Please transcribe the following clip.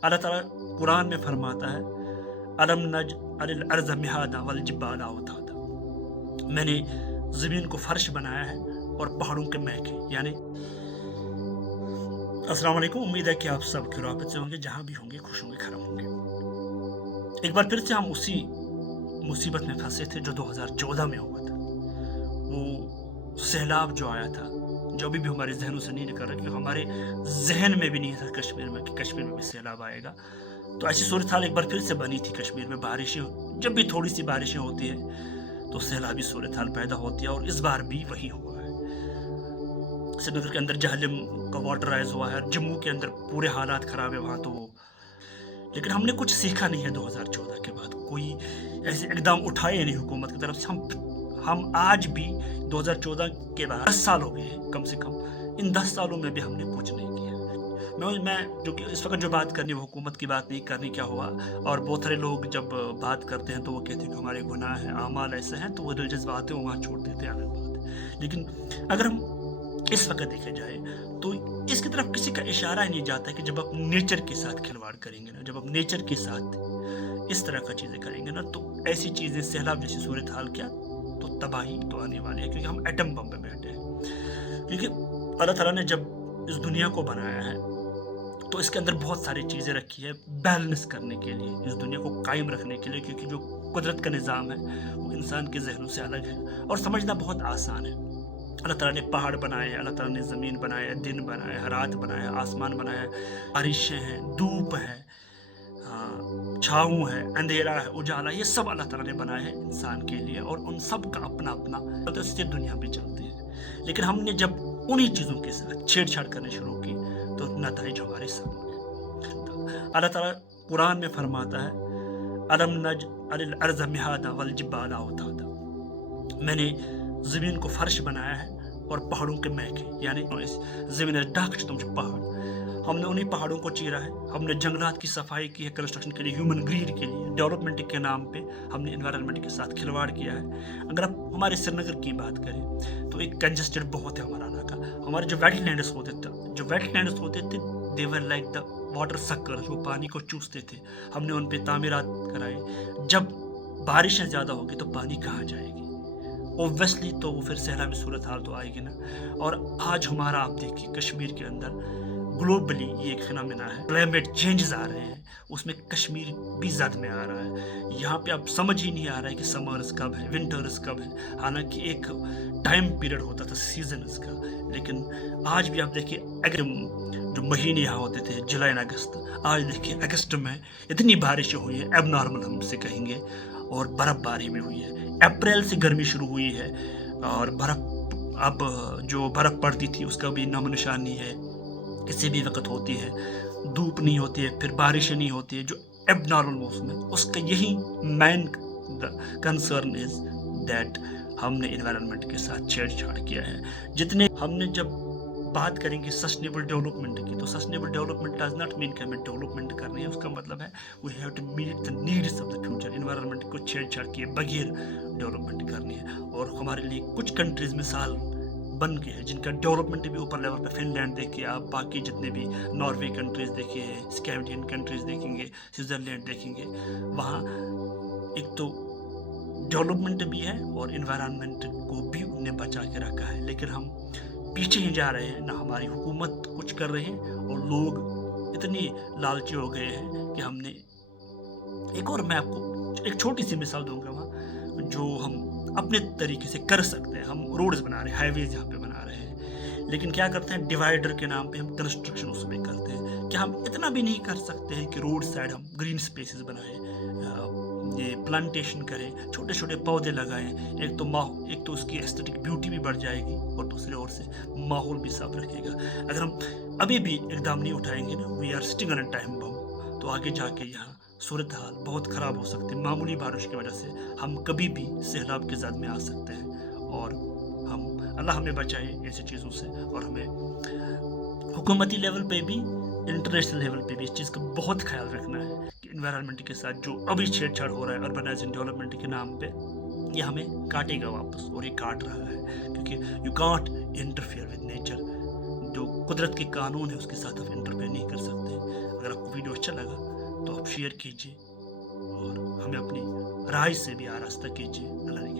अल्लाह ताला कुरान में फरमाता है, अलम नज अलिल अर्ज़ मिहादा वल जिबाला औतादा, मैंने ज़मीन को फर्श बनाया है और पहाड़ों के महके, यानी अस्सलाम वालेकुम। उम्मीद है कि आप सब खैरियत से होंगे, जहाँ भी होंगे खुश होंगे, खरम होंगे। एक बार फिर से हम उसी मुसीबत में फंसे थे जो 2014 में हुआ था। वो सैलाब जो आया था, जो अभी भी हमारे जहनों से नहीं निकल रहा, क्योंकि हमारे जहन में भी नहीं था कश्मीर में कि कश्मीर में भी सैलाब आएगा। तो ऐसी सूरत हाल एक बार फिर से बनी थी कश्मीर में। बारिशें, जब भी थोड़ी सी बारिशें होती है तो सैलाबी सूरत हाल पैदा होती है, और इस बार भी वही हुआ है। श्रीनगर के अंदर जहलम का वाटर राइज हुआ है, जम्मू के अंदर पूरे हालात ख़राब है वहाँ तो। लेकिन हमने कुछ सीखा नहीं है 2014 के बाद, कोई ऐसे इकदाम उठाए नहीं हुकूमत की तरफ से। हम आज भी 2014 के बाद 10 साल हो गए हैं कम से कम, इन 10 सालों में भी हमने कुछ नहीं किया। मैं जो कि इस वक्त जो बात करनी है वो हुकूमत की बात नहीं करनी, क्या हुआ। और बहुत सारे लोग जब बात करते हैं तो वो कहते हैं कि हमारे गुनाह हैं, आमाल ऐसे हैं, तो वो रिलीजियस बातें वहाँ छोड़ देते हैं, अलग बात है। लेकिन अगर हम इस वक्त देखे जाए तो इसकी तरफ किसी का इशारा ही नहीं जाता है कि जब आप नेचर के साथ खिलवाड़ करेंगे ना, जब आप नेचर के साथ इस तरह का चीज़ें करेंगे ना, तो ऐसी चीज़ें, सैलाब जैसी सूरत हाल, क्या तो तबाही तो आने वाली है, क्योंकि हम एटम बम पे बैठे हैं। क्योंकि अल्लाह ताला ने जब इस दुनिया को बनाया है तो इसके अंदर बहुत सारी चीज़ें रखी है बैलेंस करने के लिए, इस दुनिया को कायम रखने के लिए। क्योंकि जो कुदरत का निज़ाम है वो इंसान के जहनों से अलग है और समझना बहुत आसान है। अल्लाह ताला ने पहाड़ बनाए हैं, अल्लाह ताला ने ज़मीन बनाया है, दिन बनाया है, रात बनाया है, आसमान बनाया है, बारिशें हैं, धूप है, छाँव है, अंधेरा है, उजाला, ये सब अल्लाह ताला ने बनाया है इंसान के लिए, और उन सब का अपना अपना तो इससे दुनिया भी चलती है। लेकिन हमने जब उन्हीं चीज़ों के साथ छेड़छाड़ करनी शुरू की तो नताइज हमारे सामने। अल्लाह ताला कुरान में फरमाता है, अलम नज अलिल अर्ज़ मिहादा वल जिबाला औतादा, मैंने ज़मीन को फर्श बनाया है और पहाड़ों के महके, यानी ज़मीन ढाक तुम पहाड़, हमने उन्हीं पहाड़ों को चीरा है। हमने जंगलात की सफाई की है कंस्ट्रक्शन के लिए, ह्यूमन ग्रीड के लिए, डेवलपमेंट के नाम पे हमने एनवायरनमेंट के साथ खिलवाड़ किया है। अगर आप हमारे श्रीनगर की बात करें तो एक कंजस्टेड बहुत है हमारा इलाका। हमारे जो वेटलैंड्स होते थे दे वर लाइक द वाटर सक्कर, जो पानी को चूसते थे। हमने उन पर तामीरात कराए। जब बारिशें ज़्यादा होगी तो पानी कहाँ जाएगी, ओब्वियसली तो वो फिर सैलाबी सूरत हाल तो आएगी ना। और आज हमारा आप देखिए कश्मीर के अंदर ग्लोबली ये एक फिनोमेना है, क्लाइमेट चेंजेस आ रहे हैं, उसमें कश्मीर भी जद में आ रहा है। यहाँ पे अब समझ ही नहीं आ रहा है कि समर्स कब है, विंटर्स कब है। हालांकि एक टाइम पीरियड होता था सीजन्स का, लेकिन आज भी आप देखिए अगर जो महीने यहाँ होते थे जुलाई अगस्त, आज देखिए अगस्त में इतनी बारिशें हुई है, एब नॉर्मल हमसे कहेंगे, और बर्फ़बारी भी हुई है। अप्रैल से गर्मी शुरू हुई है और अब जो बर्फ़ पड़ती थी उसका भी नामो निशान नहीं है। किसी भी वक्त होती है, धूप नहीं होती है, फिर बारिशें नहीं होती है, जो एब नॉर्मल मौसम है। उसका यही मेन कंसर्न इज दैट हमने एनवायरनमेंट के साथ छेड़छाड़ किया है। जितने हमने जब बात करेंगे सस्टेनेबल डेवलपमेंट की, तो sustainable development does not mean कि हमें डेवलपमेंट करनी है। उसका मतलब है we have to meet the needs of the future. Environment को छेड़छाड़ किए बगैर डेवलपमेंट करनी है। और हमारे लिए कुछ कंट्रीज मिसाल बन गए हैं जिनका डेवलपमेंट भी ऊपर लेवल पे। फिनलैंड देखिए आप, बाकी जितने भी नॉर्वे कंट्रीज़ देखिए, स्कैंडिनेवियन कंट्रीज़ देखेंगे, स्विट्ज़रलैंड देखेंगे, वहाँ एक तो डेवलपमेंट भी है और एनवायरनमेंट को भी उनने बचा के रखा है। लेकिन हम पीछे ही जा रहे हैं, ना हमारी हुकूमत कुछ कर रहे हैं, और लोग इतनी लालची हो गए हैं कि हमने एक, और मैं आपको एक छोटी सी मिसाल दूंगा वहाँ जो हम अपने तरीके से कर सकते हैं। हम रोड्स बना रहे हैं, हाईवेज यहाँ पे बना रहे हैं, लेकिन क्या करते हैं, डिवाइडर के नाम पे हम कंस्ट्रक्शन उसमें करते हैं। क्या हम इतना भी नहीं कर सकते हैं कि रोड साइड हम ग्रीन स्पेसेस बनाएं, ये प्लांटेशन करें, छोटे छोटे पौधे लगाएं। एक तो उसकी एस्थेटिक ब्यूटी भी बढ़ जाएगी और दूसरी ओर से माहौल भी साफ रखेगा। अगर हम अभी भी इकदाम नहीं उठाएंगे ना, we are sitting on a time bomb, तो आगे जाके यहाँ सूरत हाल बहुत ख़राब हो सकती है। मामूली बारिश की वजह से हम कभी भी सैलाब के ज़द में आ सकते हैं, और अल्लाह हमें बचाए ऐसी चीज़ों से। और हमें हुकूमती लेवल पे भी, इंटरनेशनल लेवल पे भी इस चीज़ का बहुत ख्याल रखना है कि एनवायरनमेंट के साथ जो अभी छेड़छाड़ हो रहा है अर्बनाइजेशन डेवलपमेंट के नाम पे, ये हमें काटेगा वापस, और ये काट रहा है। क्योंकि you can't interfere with nature. जो कुदरत के कानून है उसके साथ आप इंटरफेयर नहीं कर सकते। अगर आपको वीडियो अच्छा लगा तो आप शेयर कीजिए और हमें अपनी राय से भी आरास्ता कीजिए। अल्लाह ने